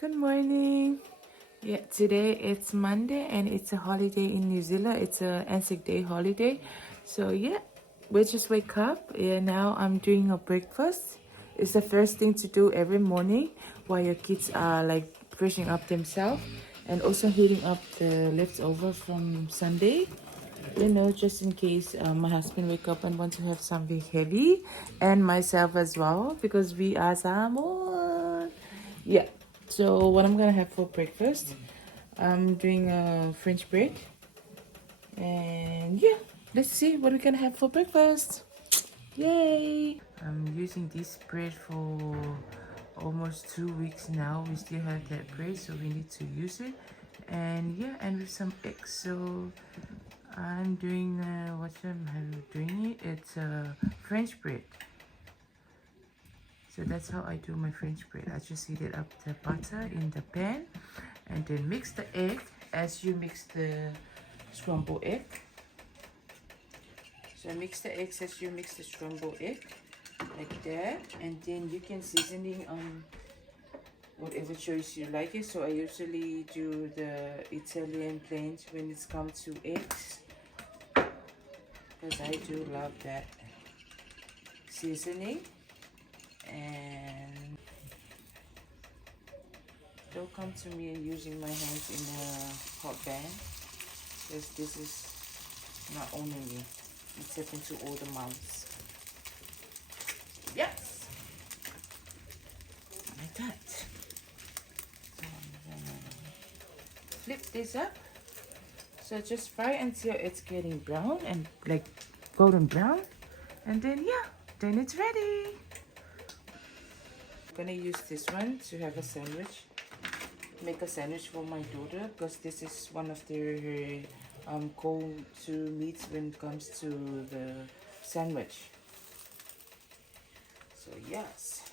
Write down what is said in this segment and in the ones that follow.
Good morning. Yeah, today it's Monday and it's a holiday in New Zealand. It's a ANZAC Day holiday. So yeah, we just wake up and now I'm doing a breakfast. It's the first thing to do every morning while your kids are like brushing up themselves and also heating up the leftover from Sunday. Just in case my husband wake up and want to have something heavy, and myself as well because we are Samoan. Yeah. So what I'm gonna have for breakfast, I'm doing a French bread, and yeah, let's see what we're gonna have for breakfast. Yay! I'm using this bread for almost 2 weeks now. We still have that bread, so we need to use it. And yeah, and with some eggs. So I'm doing what I'm doing it. It's French bread. So that's how I do my French bread. I just heat it up the butter in the pan and then mix the egg as you mix the scrambled egg. So mix the eggs as you mix the scrambled egg, like that. And then you can seasoning whatever choice you like it. So I usually do the Italian blend when it's come to eggs, because I do love that seasoning. And don't come to me using my hands in a hot pan, because this is not only me, it's happening to all the moms. Yes, like that. So I'm gonna flip this up. So just fry until it's getting brown and like golden brown, and then yeah, then it's ready. I'm gonna use this one to have a sandwich, make a sandwich for my daughter, because this is one of their go-to meats when it comes to the sandwich. So yes,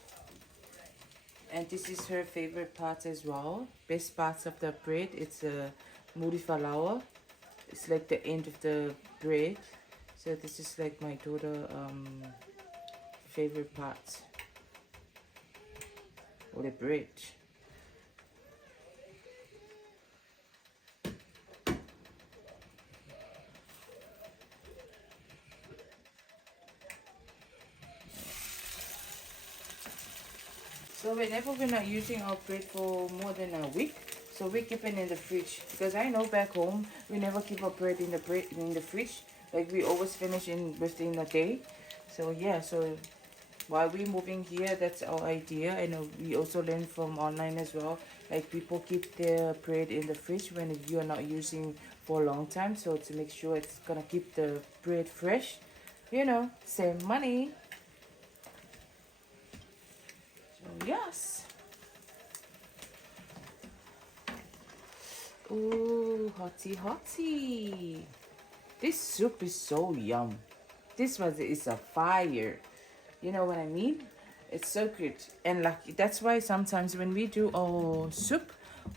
and this is her favorite part as well. Best parts of the bread, it's a murifalawa. It's like the end of the bread. So this is like my daughter favorite part, or the bread. So whenever we're not using our bread for more than a week, so we keep it in the fridge, because I know back home we never keep our bread in the fridge. Like we always finish within a day. So yeah, so while we're moving here, that's our idea. And we also learn from online as well. Like people keep their bread in the fridge when you are not using for a long time. So to make sure it's gonna keep the bread fresh, save money. So yes. Ooh, hotty hotty. This soup is so yum. This one is a fire. You know what I mean? It's so good. And like that's why sometimes when we do our soup,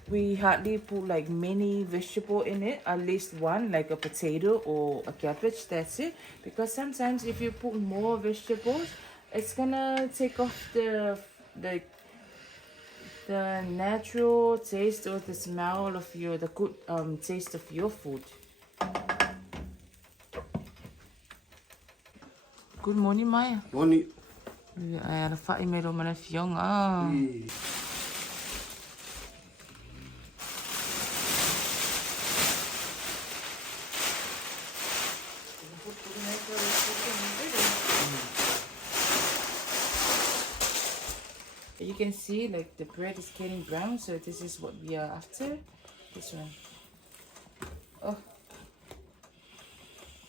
we hardly put like many vegetable in it. At least one, like a potato or a cabbage. That's it. Because sometimes if you put more vegetables, it's gonna take off the natural taste or the smell of the good taste of your food. Good morning, Maya. Morning. Ai ara whae me ro mana whionga. You can see like the bread is getting brown, so this is what we are after. This one. Oh.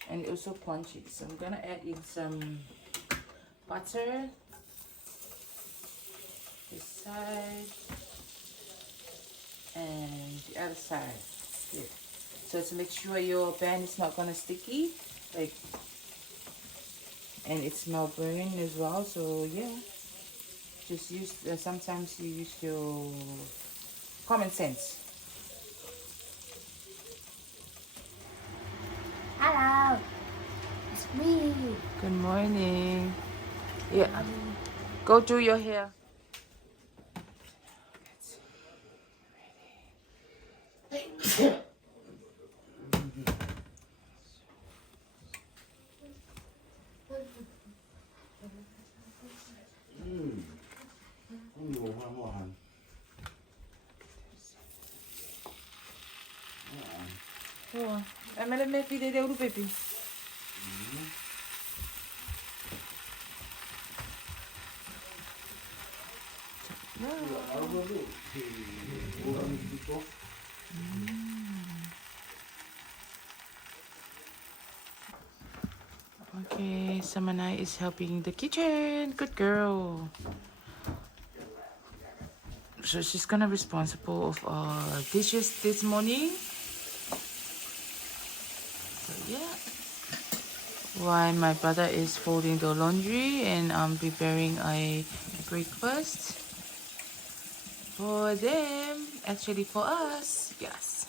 And also crunchy. So I'm gonna add in some butter. This side. And the other side. Here. So to make sure your pan is not gonna sticky. And it smells burning as well. So yeah. Just use, sometimes you use your common sense. Hello, it's me. Good morning. Yeah. Go do your hair. Oh, e mele me pide de uru pepi. Okay, Samanai is helping the kitchen. Good girl. So she's gonna be responsible of dishes this morning. So yeah. While my brother is folding the laundry and I'm preparing a breakfast for them. Actually for us. Yes.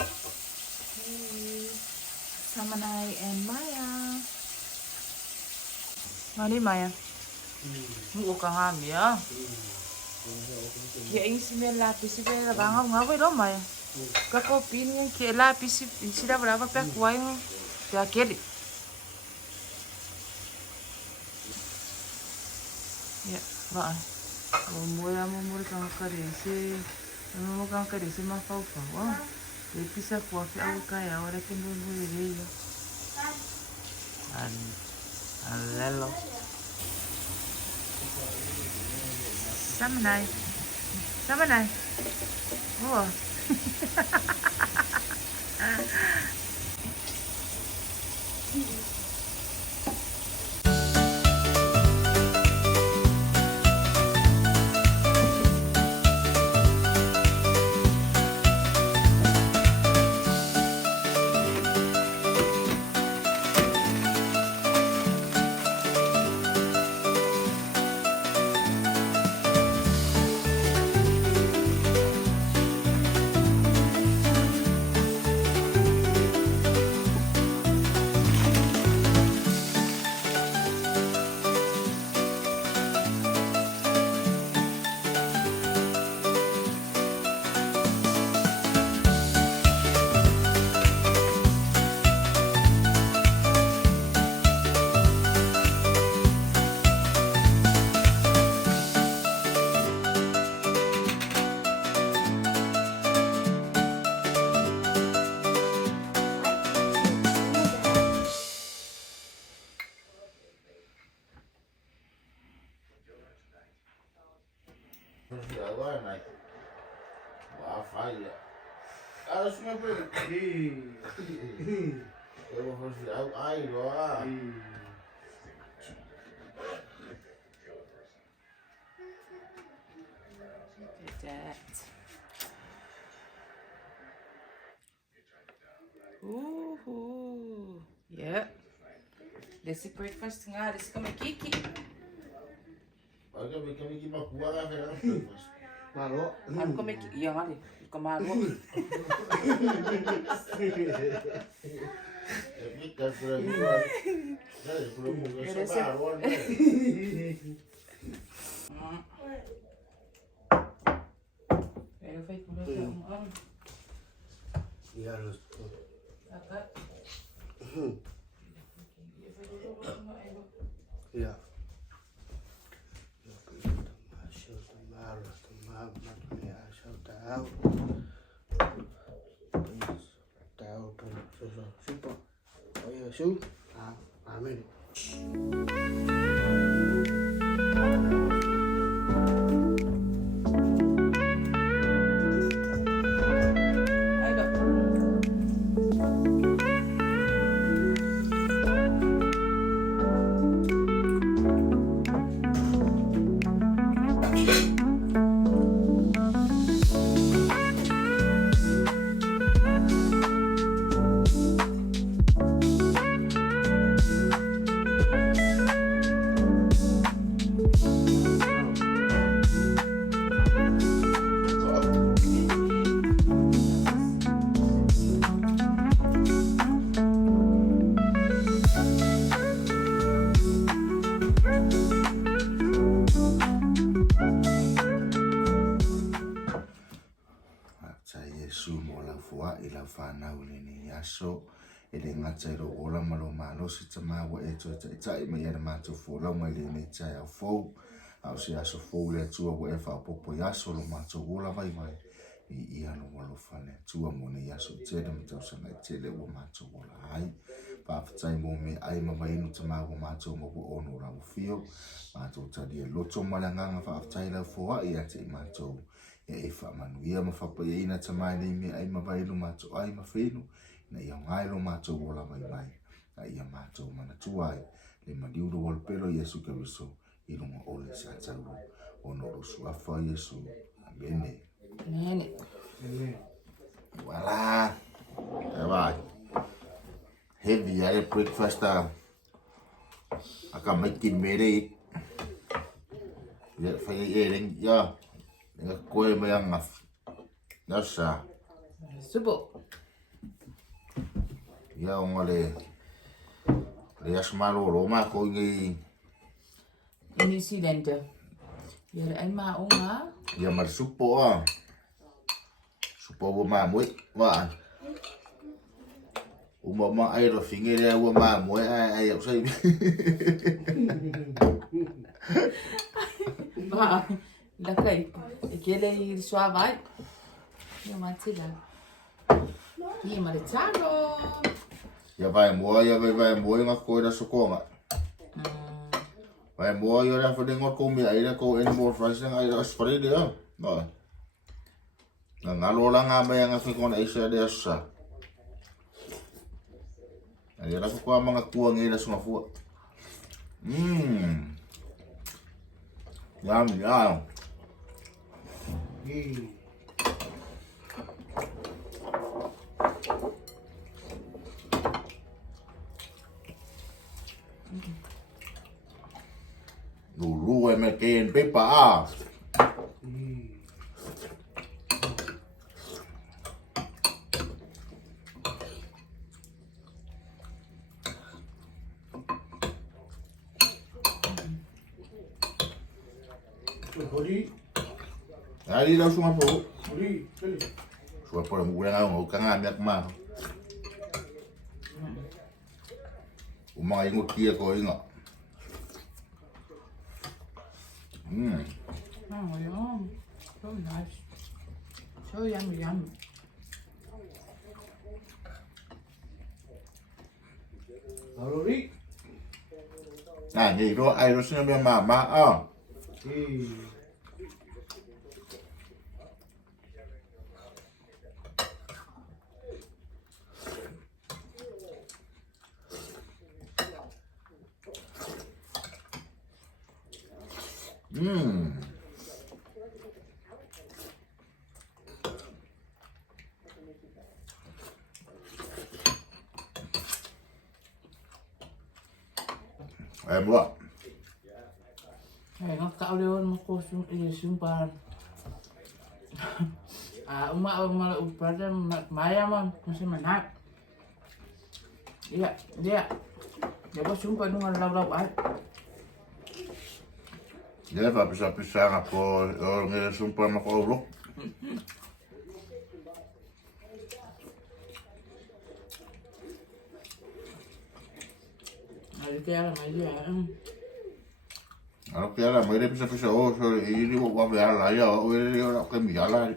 Okay. Samanai and Maya. Mani Maya. Ngủ cả ngàm vậy á. Thì anh xin biết là bisi về là bang ngọc ngọc vậy đó mà. Các cô pin nghe kia là bisi bisi đã berapa pek quay thì kia đi. Ya, vâng. Mua kang karisi. Mua kang karisi mà phao phao. Thì pisa qua phía ao cái ao là cái mua gì vậy? An lelo. Samanai. Samanai. Oh. That. Ooh. Yeah. This is breakfast nga. This is kami kiki. Malo. Aku kami kiki. Iya nga di. Kamalo. Ya harus. Ya. Amin. So ele ngata ro ola malo si tama wa e to tai me era mato fo la mai le ne tai au fo au si aso fo le tu wa e fa popo ya so lo mato ola vai ia lo walo fale tua mo ne ia so te ma tau sanga te le wa mato wala ai pa fatai mo me ai ma mai no tama wa mato mo ko ono ra mo fio mato tadi e loto malanga nga fa fatai la fo ia te mato e fa manu ia ma fa pa ina tama ni me ai ma vai no mato ai ma feno na ia ngai lo mato wala mai mai ai ia mato mana tuai le madiu do wal pelo Yesu Kristo i runga ole sa tau ono ro suafa Yesu amene. Amen. Voilà. Vai. Heavy aí breakfast aka makin mere. Ya fai ering ya. Nga koe me anga. Nasa. Subo. Ya ngale. Le asmalo Roma ko ngi. New Zealand. Ya ai ma onga. Ya mar supo Supo wo ma moi. Wa. Uma ma ai ro fingere wo ma moi ai au sai. Ba. La kai. Kele i sua vai. Ya matila. Ni maritano. Ya vai moi nga ko da sokonga. Vai moi ora fa dengor ko mi ai ko animal friends ai aspare de. No. Nga lola nga ba nga fi kona isa de asa. Ai ra ko mga kuang ila sa fu. Yum yum. Lulu em ken pepa. Hori, Aí dá uma boa. hori, kali. Sua por mulher não, o canal minha mãe. O mais um dia com ele. Oh, yum. So nice. So yummy. Hori. Ah, ni ro ai ro sina minha mama ah. Em lo. Ay, nakakao mo ko yung par. Uma upada maya mo kasi manak. Dia. Dia ko sumpa nung law ay. Dia va pisar ako o sumpa mako lo. Ay, kaya may dia. Ano kaya la may pisar o so ili wo wa la ya o ili o ka mi ala.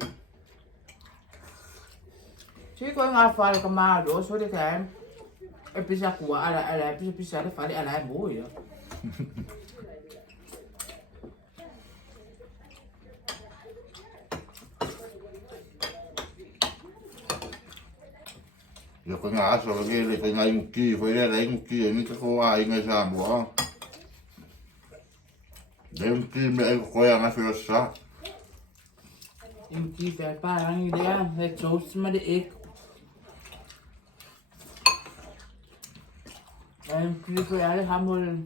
Si ko nga fal kamado so de kaya episa kuwa ala episa de fali ala mo ya. Yo ko nga aso ke le ko ngai muki foi le muki ni ko ai ngai sa mo. Dem ki me ko ya na fio sa. Yung kita parang idea, may toast maliit. Ayun, ko yari hamol.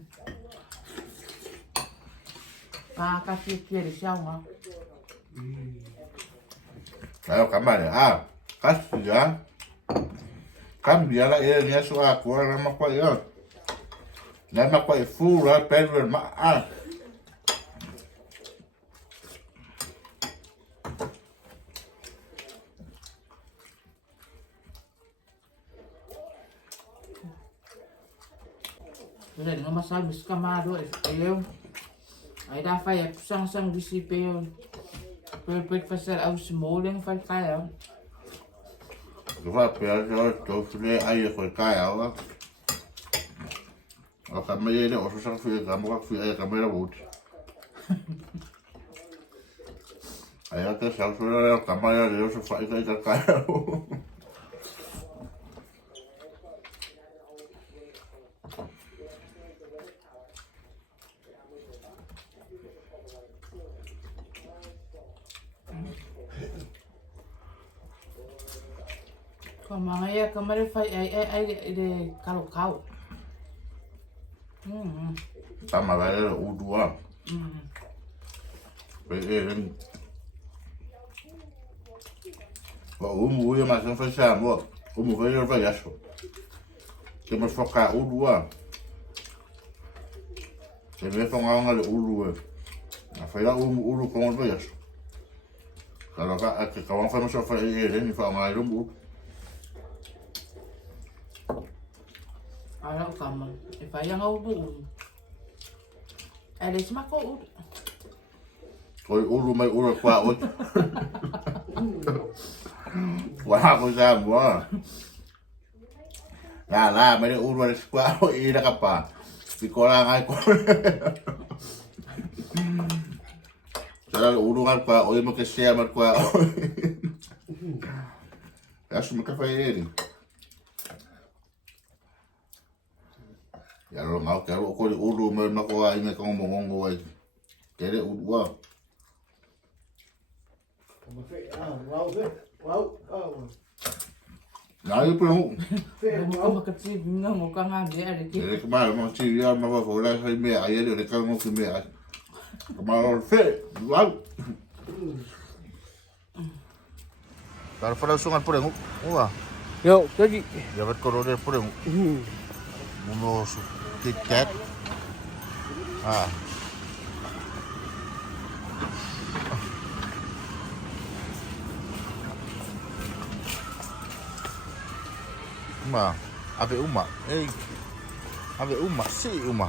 Kakakikiri siya nga. Kaya kamar ah. Kasi ya. Cambia la niya so ako na makwai yo. Na makwai full ra pero ma ah. Wala nga masabi sa kamado. Ayaw. Ay dafay, sang-sang disipe yun. breakfast au small and fai kai. Cái phát bia cho chỗ phía ai khỏi cái áo ở cái mấy cái ở sang phía cái một phía cái mấy là bút ai cái sáng phía là cái mấy là đều sẽ phải cái áo Ko mga ya kamare fai ai de kau. Tama là udua vậy nên có mua mà không phải sao mua mua phải giá số cái mà phải cả udua cái mấy con ngon là udua phải là udu con phải giá số kalau cái kawan phải masuk phải ini phải ngai rumbu Ala kama. E fai anga udu. Ele sma ko udu. Ôi udu mai udu qua ôi quá có sao quá là mấy đứa udu qua ôi đi ra cặp à vì có là ai có sao là udu ăn qua ôi mà cái xe mà qua ôi acho một cái phải đi ya lo mau cái có đi udu mà nó có ai mà con mong ngồi cái đấy udu quá Nah, itu pun. Mau makasih bingung mau kangen dia ada ki. Jadi kemarin mau dia mau boleh saya me ayah dia kalau mau me. Kemarin wow. Kalau pada sungai pun wah. Yo, jadi. Dapat korode pun. Mau tiket. Ah. Uma, ave uma, ei, ave uma, si uma.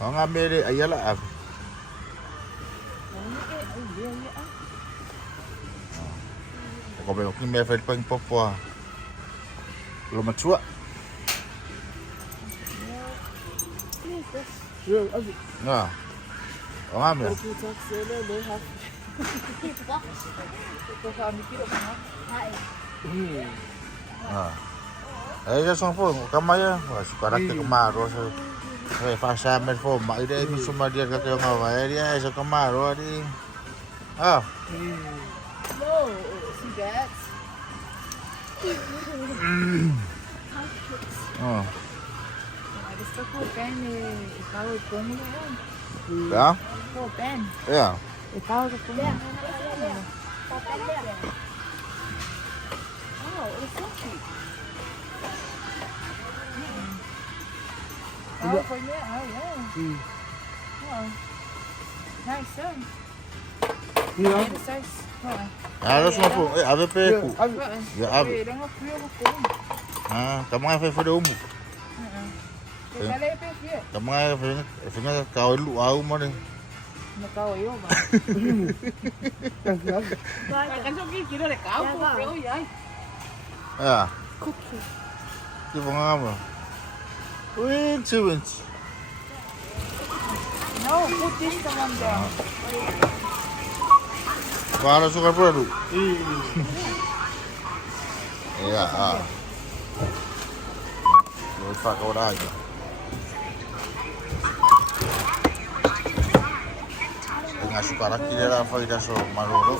Ang amere ayala ave. Kau belok ni me fel Panipopo. Lo matua. Nah. Ang amere. Aí são pô, camaya, sekarang ke kemaro, fasa merfo, mak ide ini cuma dia kata orang awal dia, so kemaro di, No, see that? Gusto ko pen ikaw ipon mo yan. Ya? Ko pen. Ya. Ikaw ipon mo. Oh, it's so cute. Oh, for me, oh yeah. Oh, nice son. Yeah. Size. Ada semua pun, ave peku. Ya ave. Don't have feel ko. Kamu apa fede umu? Kala pe feel. Kamu apa fede kau lu au mana? Nakao yo ba. Kan so ki kilo de kau ko feo yai. Ya. Cookie. Di apa? Winch. No, put this one there. Para suka pula tu. Ya. Lupa kau dah aja. Dengan suka lagi dia lah faedah so maroro.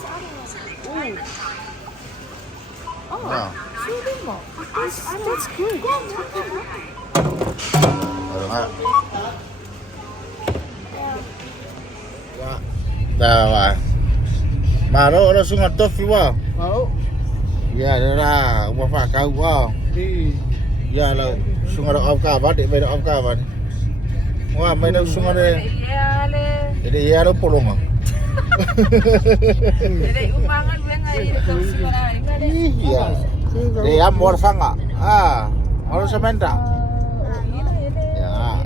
Oh, Nah. that's good. Dah, maroro dah sungai tofi wah. Mau. Ya, dah lah, apa kau wah. Ya lah, sungai dah kawan, dek dah kawan. Wah, main dah sungai dah. Jadi ya dah polong. Jadi umangan gue ngai itu sebenarnya. Iya. Dia amor sangat. Orang sementa. Ya.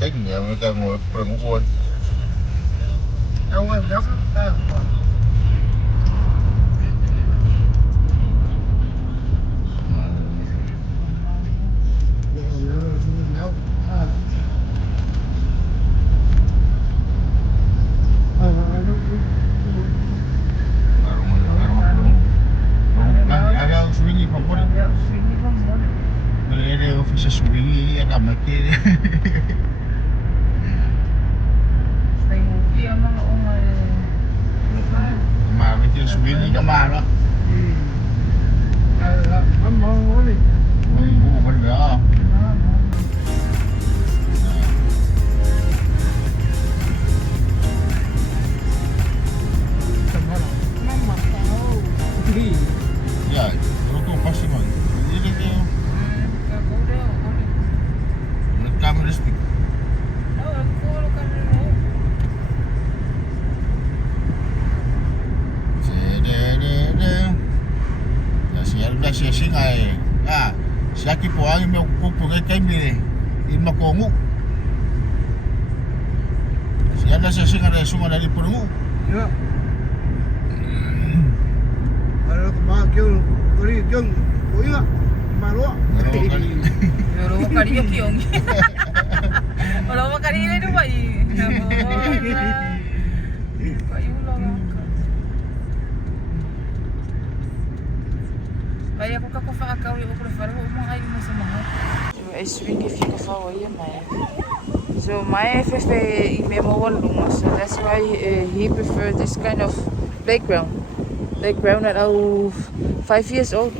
Trách nhiệm với cả ngồi phường buồn. Ada swingi kompor. Ada office swingi ada mati. Mà bây giờ swingi các bạn đó. Ngủ bên đó. Ya, itu pasti man. Ini dia. Kamera speak. Sia singai. Siaki poang meu kupu kai mi. Ilma kongu. Sia ada sia singa dari sungai dari perungu. Ya. Ada kemana kau kali jeng, kau ingat malu? Orang makan dia kiong. Orang makan dia tu baik. Kaya ko kakafakaw yung ako faro mo ayo mo sa mga. I swing if you go away, Maya. So Maya FFA memo walunga, so that's why he preferred this kind of playground. Playground at 5 years old.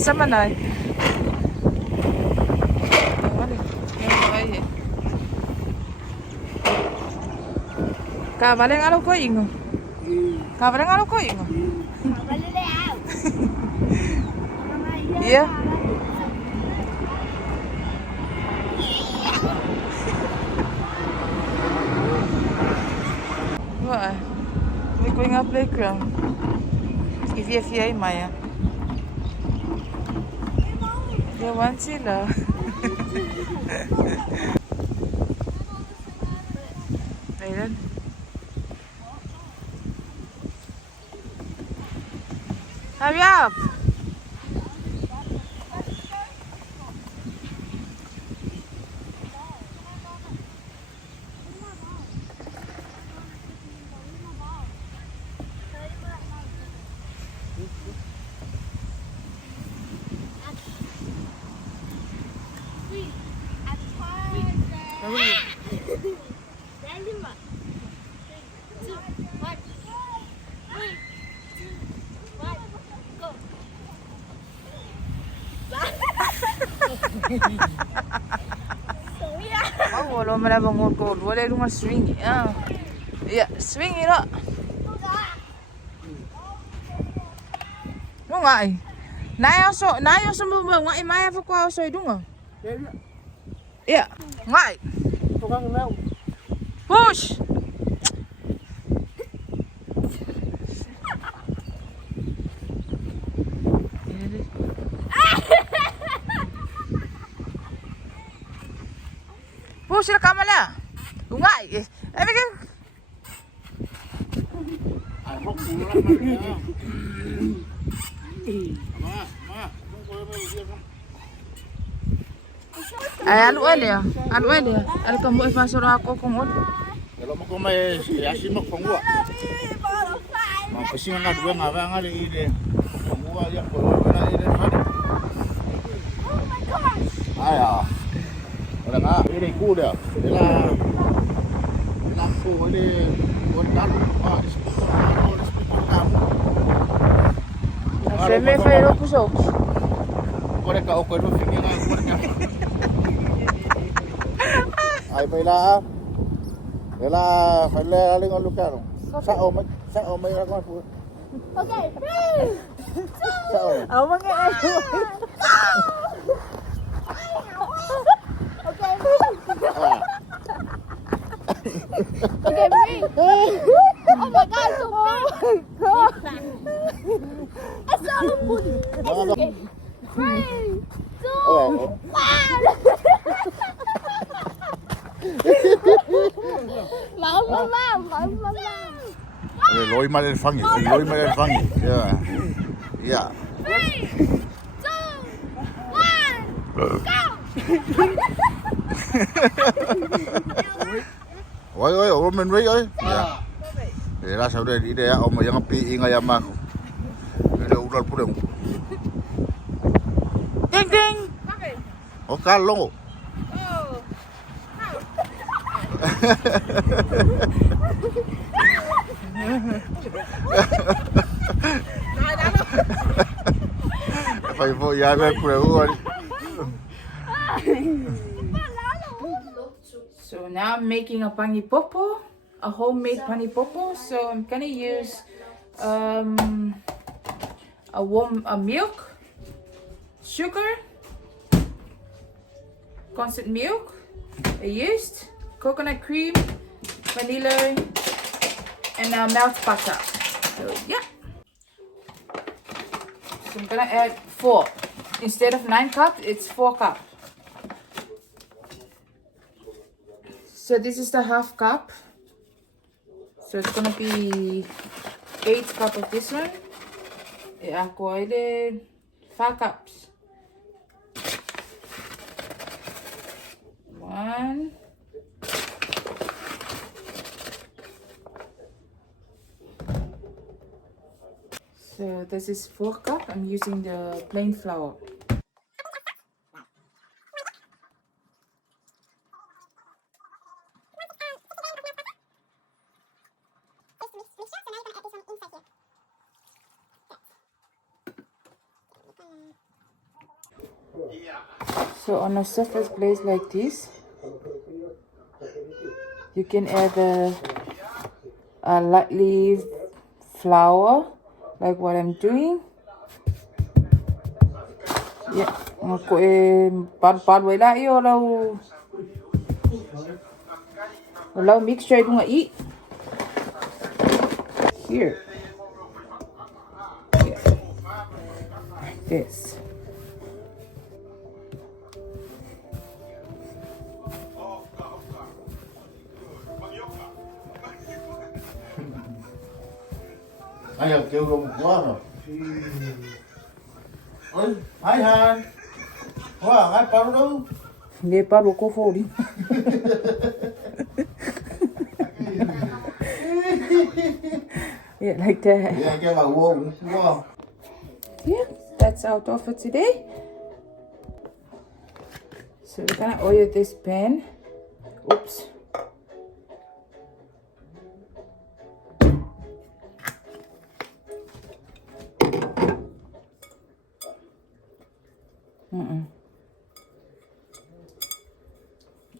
Sama na. Kavaleng alo ko ingo. Kavaleng alo ko ingo. Iya. Wah, we're going up playground. If you have Maya. Dia want sila. Ayan. Hurry up! Oh, wala man abang ngod. Wala yung swing. Yeah, swing ira. Mo nga eh. Nayo so mo nga imaya fa ko so idunga. Yeah, nga eh. Tukang now. Push. Push la kamala. Nga eh. Everything. Ay, alu ya. Alu kamu evasor ako kumot. Kalau mau kau mai yasi mak pangua. Mau pesing ngad gua ngawang ada ide. Pangua yang kau kena ide mana? Ayah. Orang ah ini ku dia. Ila lampu ini bondan. Di speaker kamu. Seme fai pusok. Kore ka okoi do fingi nga kore ka. Ai baila. Ela fale aling alukano. Sao mai ra kon pu. Okay. Sao. Aw mga Okay. Okay, bring. Oh my God, so big. It's so good. Okay. 3, 2, Lối mà lên phăng lối mà lên phăng yeah yeah ôi ôi ôi mình với ơi để ra sau đây đi đây ông mà yang pi inga yang mak để udah pulang Ding ding. oh kalau phải vội vàng lên pulang So now I'm making a panipopo, a homemade panipopo. So I'm gonna use a milk, sugar, constant milk, a yeast, coconut cream, vanilla, and melted butter. So yeah. So I'm gonna add 4. Instead of 9 cups, it's 4 cups. So this is the half cup. So it's gonna be 8 cups of this one. Yeah, aku ada 5 cups. 1. So this is 4 cups. I'm using the plain flour. So on a surface place like this, you can add a lightly flour, like what I'm doing. Yeah, ako pad way la yo law mixture itu nga eat here. Yeah. Like this. Ai giờ kêu rung quá rồi. Ơi, hai hàng. Quá, hai bao đâu? Hindi pa ko for din. Yeah, like that. Yeah, cái mà vuông. Wow. Yeah, that's our dough for today. So we're gonna oil this pan. Oops.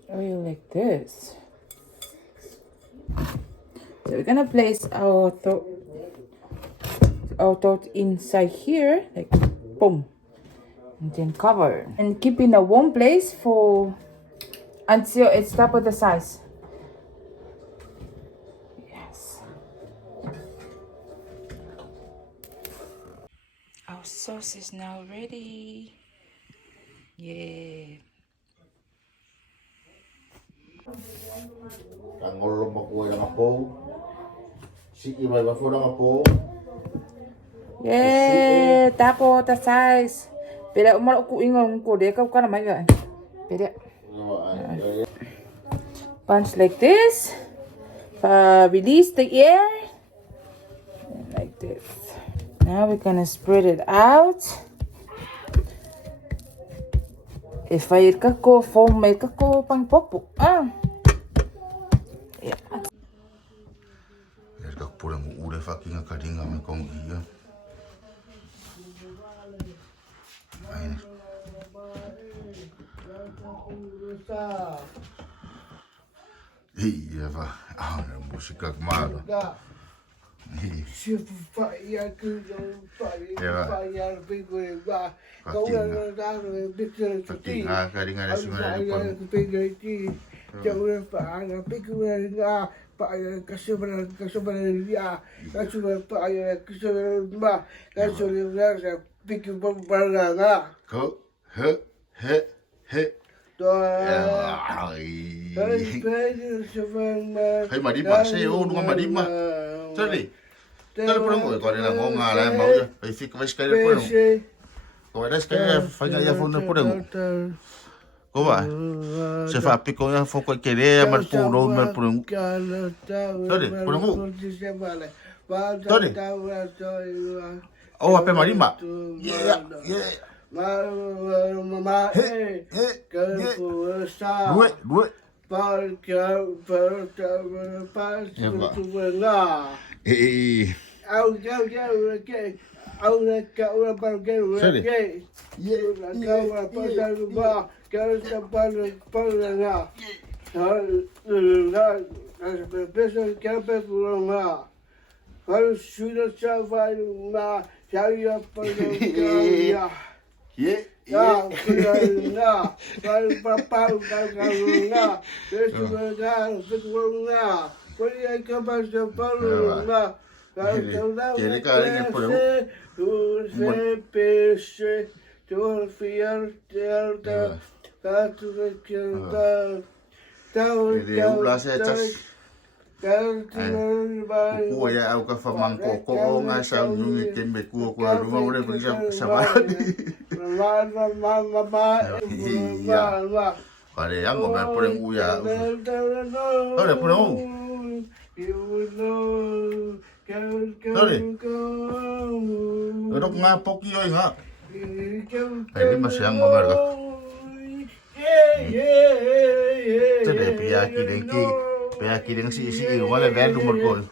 Oil like this. So we're gonna place our dough inside here, like boom, and then cover and keep in a warm place for until it's double the size. Yes. Our sauce is now ready. Yeah. Càng ngồi lồng bọc quay đang apple. Xịt vậy mà phô đang apple. Yeah, double the size. Pero umalo ko ingong ko de ka na may gan. Pero punch like this. Release the air. And like this. Now we're gonna spread it out. If I kako foam may kako pang popo. Yeah. Các pulang udah fucking kadinga mai kong iya. Ini. Iya pak, musik kemana? Siapa pak ya tu pak ya pergi bah kau dah pergi cuti. Kadinga sebenarnya. Pergi cuti. Jauh pak ya pergi pak ya kasih ya kasih pak ya kasih bah kasih ya pergi berlaga. Kau He. Hai marima se o nunga marima. Tali. Tali pura mo ko na ngonga la mau ya. Ai fika vai skai pura. Ko vai skai fanga ya fona pura. Ko va. Se fa pico ya fo ko querer mar puro mar pura. Tali pura mo. Tali. Oh ape marima. Yeah. Mama, Dua. Kua ya au ka famangko ko nga sa nungi kembe kua ruma ore pun sama. Pare yang ko mer pun uya. Ore pun o. Ore. Ore nga poki oi nga. Ai mas yang ko mer ka. Tede pia ki de ki. Pia ki de si wala velho morgol.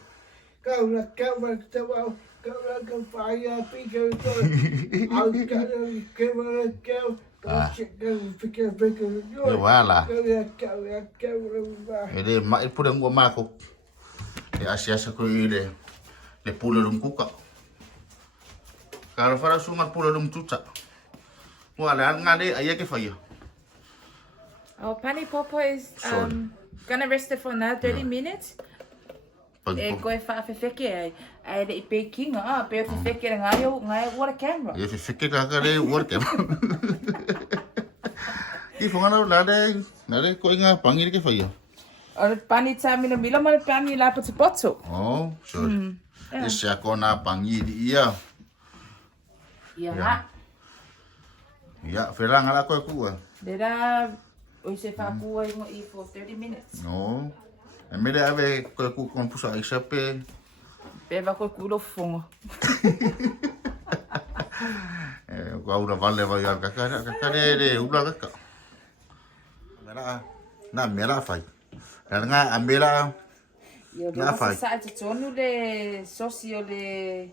Wala. Ele mai pura ngua mako. E asia ko ile. Le pula dum kuka. Kalau fara sungat pula dum tuca. Wala ngade aya ke faya. Our Panipopo is gonna rest it for another 30 minutes. Ko e fa fefeke ai de peking pe fefeke ngai water camera. E fefeke ka re water camera. Ki fongana nade ko inga pangir ke faya. Or pani tami no mila mal pani la potso. Oh, sure. Isia ko na pangir ia. Ya. Ya, ferang ala ko ku. Dera o se fa ku i for 30 minutes. No. E mele ave ko ku kompusa isape. Pe va ko ku lo fongo. Ko ora vale vai al kakare de ula kaka. Mera fai. Nga amera. Na fai. Sa te tonu le socio le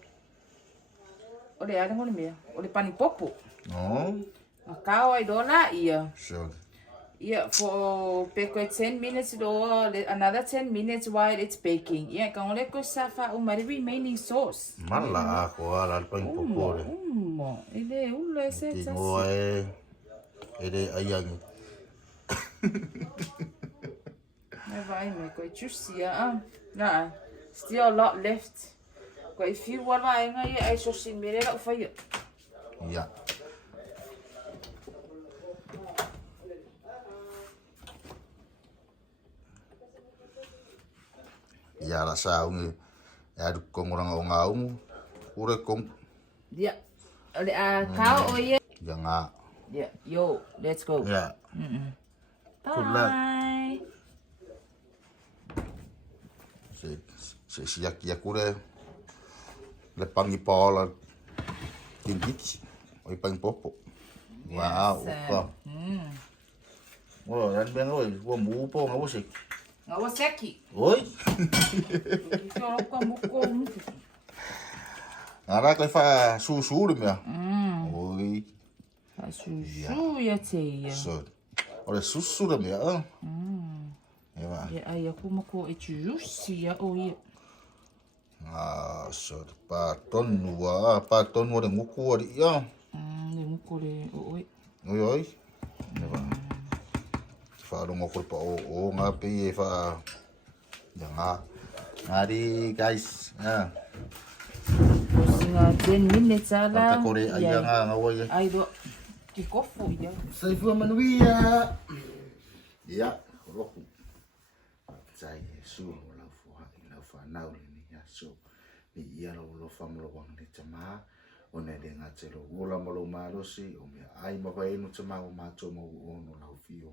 ole ada ngone me. Ole Panipopo. No. Makao ai dola ia. Sure. Yeah, for bake 10 minutes or another 10 minutes while it's baking. Yeah, kang ole ko safa umari remaining sauce. Mala ko ala Panipopo. Ele ulo ese tsa. Ele ayang. Vai me ko juicy nah, still a lot left. Ko if you want ai ngai ai sauce in mere la fa. Yeah. Ya rasa ungi ya kong orang ngaung ure kong dia ole kau oh yeah jangan yeah yo let's go ya bye si ya kure le pangi pola tinggi oi Panipopo wow oh dan ben oi gua mu po ngau sik ngau seki oi Ara ko fa susu de mea. Oi. Fa susu ya te. So. Ora susu de mea. Ja. Ja, ai aku mako e juicy ya o ia. So pa tonu de nguku ori ya. Le nguku le oi. Oi. Ja. Fa ro ngoko pa o nga pe fa. Ja. Ngari guys. Ya. Singa 10 minutes ala. Ka kore ai nga ngawai. Ai do. Ki kofu ia. Sai fua manuia. Ia, roku. Sai su la fua ina fa nau ni ya so. Ni ia lo famlo wang ni tama. Ona de nga telo ola malo malosi o me ai ma vai no tama o macho mo ono la fio.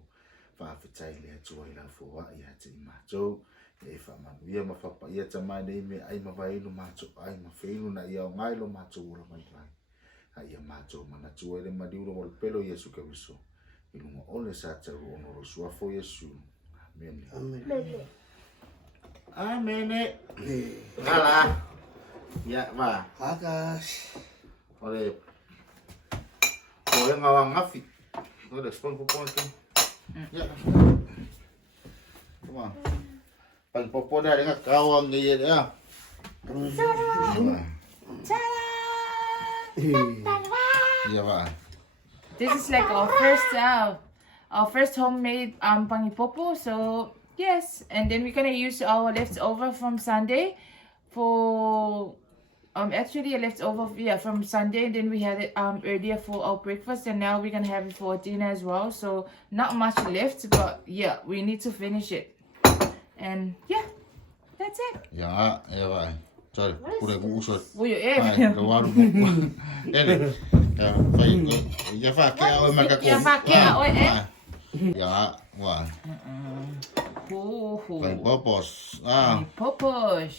Fa fitai le tua ila fua ia te macho. E fa manuia ma fa pa ia tama de me ai ma vai no macho ai ma feino na ia ngai lo macho ola mai mai. Ia macho mana tua ele madiuro mo pelo Yesu Kristo. Ilunga ole sa te ono lo suafo Yesu. Amen. Amen. Amen. Ala. Ya va. Hagas. Ole. Ole ngawang ngafi. Ole spon popo itu. Ya. Come on. Panipopo dah dengan kawang dia ya. Ya va. This is like our first homemade Panipopo. So yes, and then we're gonna use our leftover from Sunday for actually a leftover from Sunday, and then we had it earlier for our breakfast, and now we're gonna have it for dinner as well. So not much left, but yeah, we need to finish it. And yeah, that's it. Ya, ya va. Sorry, pura usut. Will you Lo waru. Ele. Ya, fai. Ya fa ke au maka ko. Ya fa ke au Ya, wa. Fai popos. Popos.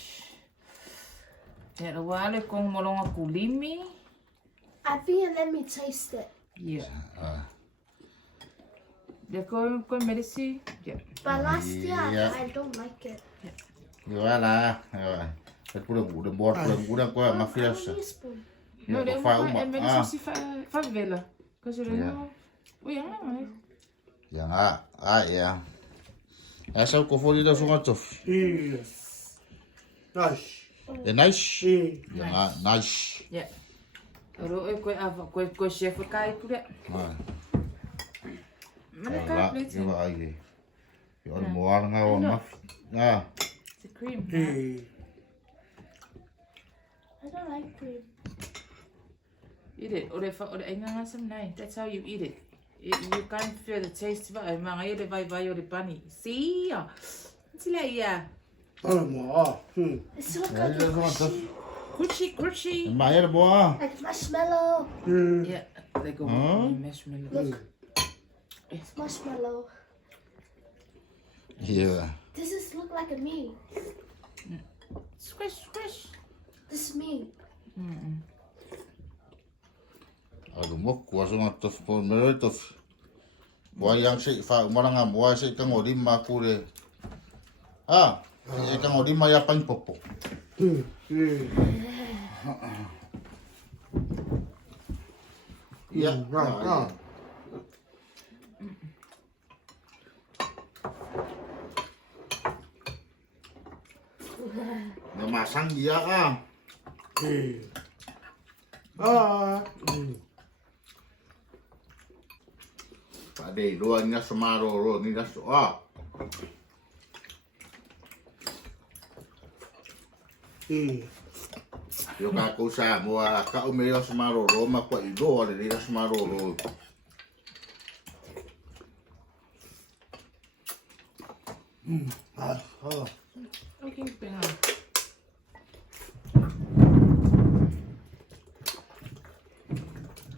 Ya lo wale kong molonga kulimi. I think let me taste it. Yeah. Ya ko medicine. Yeah. But last year Yeah. I don't like it. Ya lah. Ya. Pura bor pura ko How mafiasa. many spoon? No, Ya, det fa var uma. en medicin favela. Kasi det Ja. var. Ui, ja. Ya, ya. Asa ko foli da sunga tof. Nice. Nice. Ya, nice. Ja. Ro ko chef kai ku det. Men det kan bli Ya va ai. Ya mo nga wa maf. Ya. It's a cream. I don't like cream. Eat it. Or det engang som nej. That's how you eat it. You can't feel the taste of it. Mga yun, vai o de pani. See? Sila iya. Oh, more. It's so Ya, good. sunga tof. Crunchy. Ma ya bo. Like marshmallow. Yeah. Like a marshmallow. Look. It's marshmallow. Ya. This is look like a me. Squish. This is me. Aduh mo ko sunga tof po mero tof. Wa yang si fa maranga mo si kang odi makure. Kang odi maya Panipopo. Ya. Masang dia Pade luar ni semaro ni dah Yo ka ko sa mo ka o me semaro ma ko ido le ni semaro Okay, pengen.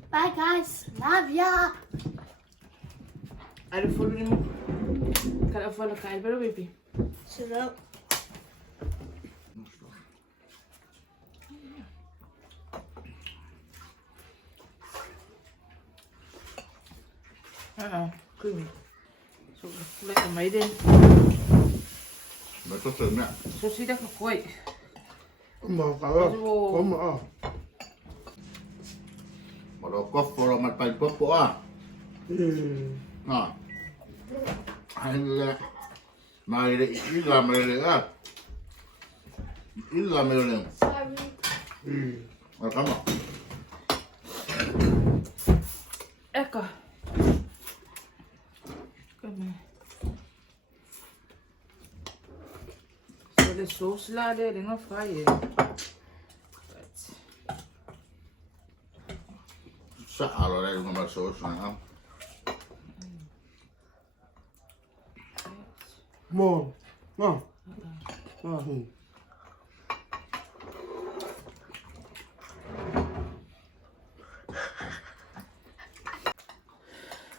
Bye guys. Love ya. Ada follow ni mo. Kalau follow kau, baru baby. Shut up. Cream. So, lekker mee din. Betul tu So, zie dat gekooid. More color. More. Kalau kau follow mat Panipopo Hanya mai le ila mai le ila mai le Sorry. Kamu Lekker. Kom maar. Zo, de saus laden, die nog vrij is. Sa'alo na yung mga sauce na. Mo. Mo.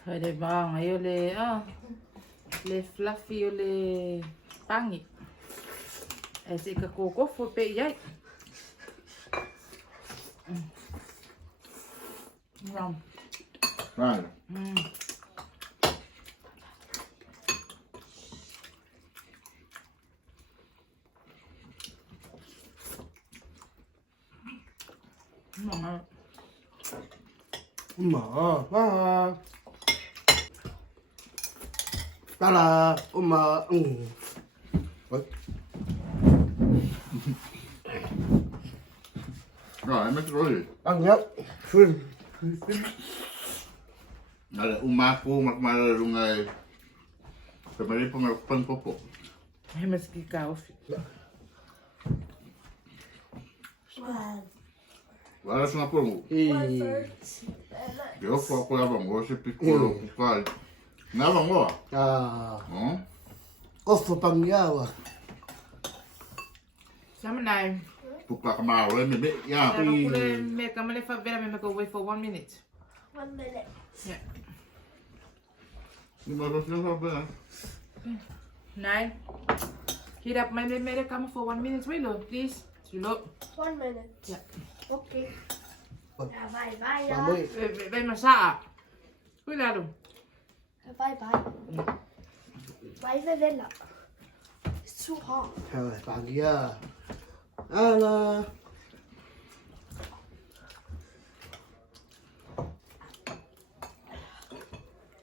Ada bang, ayo le fluffy yo le pangi. Ese ka koko fo pe yai. Ram. Right. 엄마. 따라. 엄마. Rồi, em biết rồi. Ăn nhấp. Phương. Ada umaku makmara rungai. Kemarin pengen Panipopo. Meski kau. Wala sa napo. Yo ko abang go se piccolo kukal. Nabang go. Oh. Koffo pangyawa. Sama nai. Puka kamao le me ya. Aku le me kamale favela me go wait for 1 minute. 1 minute. Yeah. Ni mo ro sa ba. Nai. Heat up my me come for 1 minute, wait lo, please. Sulo. 1 minute. Yeah. Okay. Ja, bye bye. Mamãe. Ven masa. Cuidado. Bye bye. Bye Vivella. It's too hot. Pangya. Ala.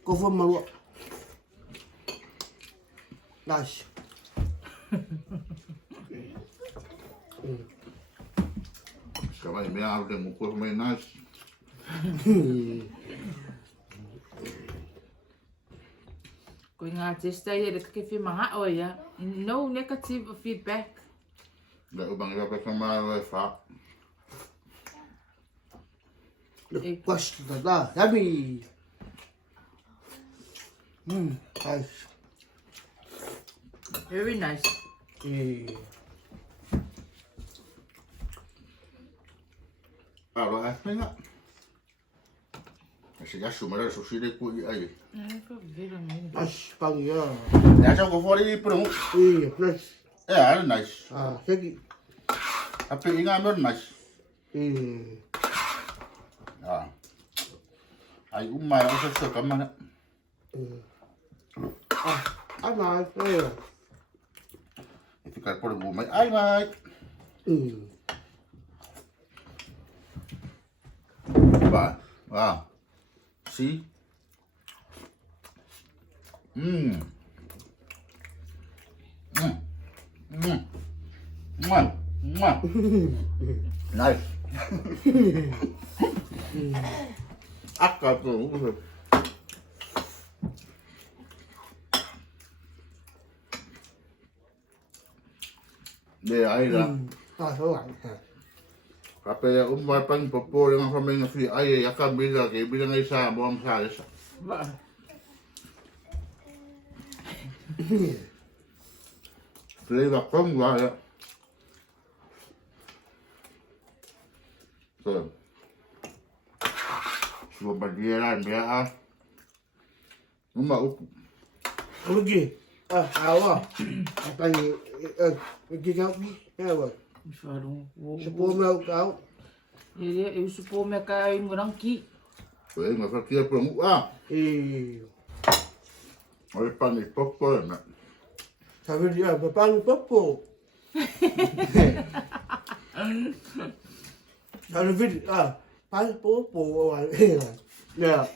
Koffo malu. Nice. Kamay me out de mukul me nas. Ko nga testa ye dat ke fi manga o ya. No negative feedback. Da ubang ya pa kamao le fa. Gosto da. Yummy. Nice. Very nice. Alo, venga. Ese ya sumara sushi de ku ai. Nice pangya. Ya sa ko fori pro. Plus. Yeah, nice. Segi. Tapi inga mer nice. Ah. Ai umma ya sa kamana. Nice. Yeah. Ficar por gumai. Ai mai. Wow. See? Nice. Akal tuh. Để ai là Số bạn. Kape umma Panipopo dengan family fi ai akan bila ke bila ngai sa bom sa sa. Flavor không quá ya. So. Sudah berjalan ya. Umma Rugi. Awak. Apa ni? Rugi kau ni. Awak. Sepuluh mau kau. Ele eu supo me kai ngurang ki. Vậy mà phải kia pro ah. Ôi Panipopo nè. Tapi dia Panipopo. Kalau vid Panipopo awal. Ya.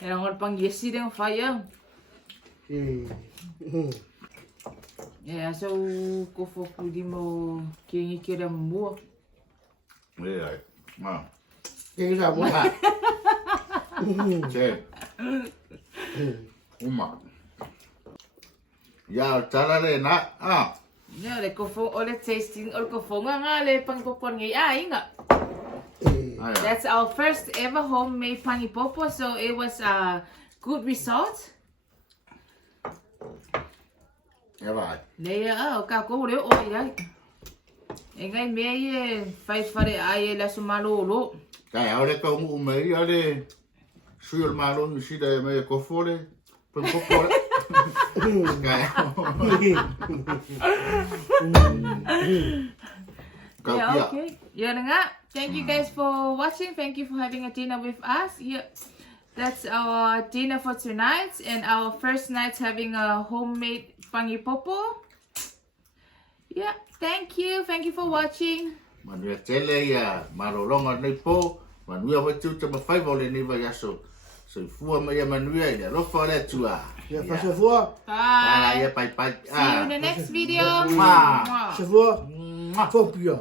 Era ngor pang yesi deng fire. Ya so ko fo pudi mo kingi kira mo. Vậy. Mà. Cái gì vậy? Che. Umma. Ya cara le na. Ya le ko fo ole tasting or ko fo nga le pang popon ngai ai nga. Ai. That's our first ever homemade Panipopo, so it was a good result. Ya vai. Leia, o ka ko re o ia. E ngai me e fai fare ai la sumalolo. Kai ora ka mu mai ale. Suyo malo ni sida me ko fole. Panipopo. Kai. Yeah, okay. Yeah, nga. Thank you guys for watching. Thank you for having a dinner with us. Yeah, that's our dinner for tonight and our first night having a homemade Panipopo. Yeah, thank you. Thank you for watching. Manuia tele ia marolonga nei po. Manuia vai tu te mawhai vole ni vai aso. So fua mai a manuia ia lofa le tua. Ya, faz favor. Bye. Ia pai pai. See you in the next video. Mwah. Favor. Mwah. Fopia.